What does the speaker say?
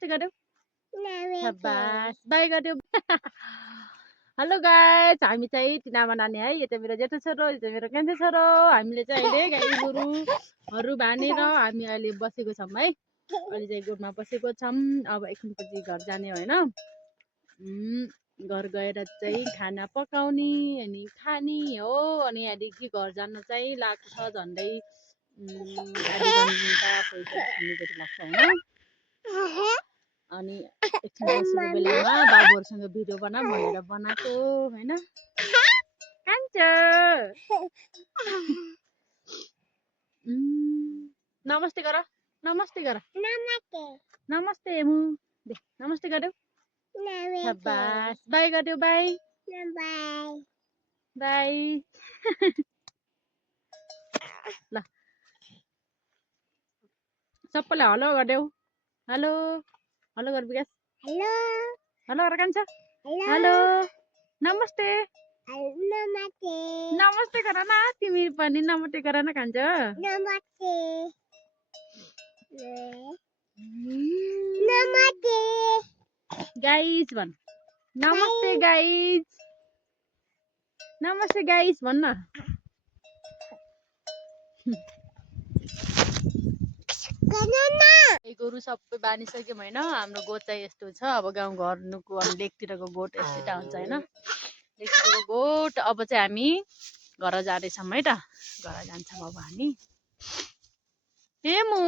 नमस्ते गर्देऊ शाबास by गर्देऊ hello guys हामी चाहिँ तिनामा नानी है यता मेरो जेठो छोरो यता मेरो कान्छो छोरो हामीले चाहिँ अहिले गाई गोरुहरू बाँधेर हामी अहिले बसेको छौँ है अहिले चाहिँ गोठमा बसेको छौँ अब एकछिनपछि घर जाने होइन घर गएर चाहिँ खाना पकाउने अनि खाने हो अनि यहाँदेखि घर जान चाहिँ लाग्छ झन्डै आधी घन्टा 45 मिनट जति लाग्छ होइन अनि एकछिन बसेको बेलामा बाबुहरूसँग भिडियो बना भनेर बनाएको होइन कान्छ नमस्ते गर नमस्ते गर नमस्ते हेमु नमस्ते गर्देऊ शाबास बाई गर्देऊ बाई बाई ल सबैलाई हेलो गर्देऊ हेलो हेलो गर विकास हेलो गर कान्छ हेलो नमस्ते नमस्ते गर न तिमी पनि नमस्ते गर न कान्छ गाइस भन नमस्ते गाइस भन्न गोरु सबै बानिसक्यौँ होइन हाम्रो गोठ चाहिँ यस्तो छ अब गाउँघरको लेकतिरको गोठ यस्तै हुन्छ होइन लेकतिरको गोठ अब चाहिँ हामी घर जाँदैछौँ है त घर जान्छौँ अब हामी हेमु